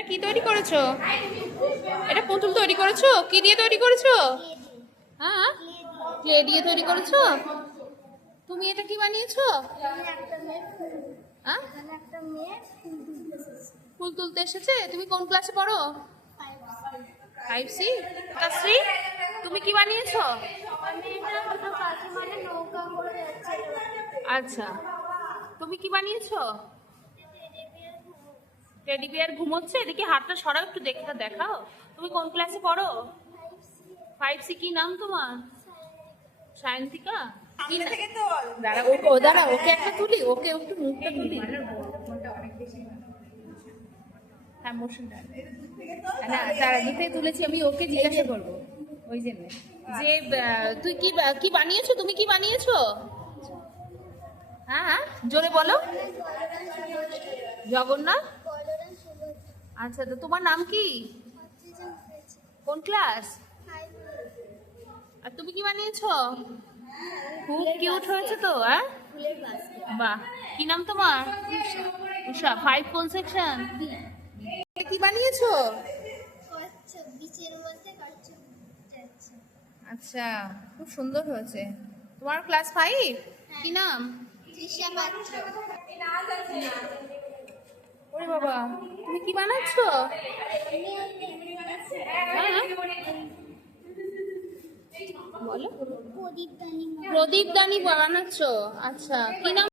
এটা কি তৈরি করেছো? এটা পুতুল তৈরি করেছো? কি দিয়ে তৈরি করেছো? হ্যাঁ, ক্লে দিয়ে তৈরি করেছো। তুমি এটা কি বানিয়েছো? হ্যাঁ, ফুল তুলতে এসেছে। তুমি কোন ক্লাসে পড়ো? 5C। শ্রী, তুমি কি বানিয়েছো? আচ্ছা, তুমি কি বানিয়েছো? টেডি বিয়ার ঘুমোচ্ছে। দেখি হাতটা সরাও, একটু দেখে দেখাও। তুমি কোন ক্লাসে পড়ো? 5C। কি নাম তোমার? সায়ন্তিকা। কি না? দাঁড়া, দাঁড়া, ওকে একটা তুলি, ওকে একটু মুখটা তুলি। হ্যাঁ, মোশন না, তারা দুটোই তুলেছি আমি, ওকে জিজ্ঞাসা করবো ওই জন্য যে তুই কি কি বানিয়েছো? তুমি কি বানিয়েছো? হ্যাঁ হ্যাঁ, জোরে বলো। জগন্নাথ। আচ্ছা, তো তোমার নাম কি? কোন ক্লাস? আর তুমি কি বানিয়েছো? খুব কিউট হয়েছে তো। হ্যাঁ, বাহ। কি নাম তোমার? উষা। 5 কোন সেকশন? কি বানিয়েছো? আচ্ছা, খুব সুন্দর হয়েছে। তোমার ক্লাস 5? কি নাম? ওরে বাবা, তুমি কি বানাচ্ছো? হ্যাঁ, বলো। প্রদীপ দানি বানাচ্ছো। আচ্ছা, কি নাম?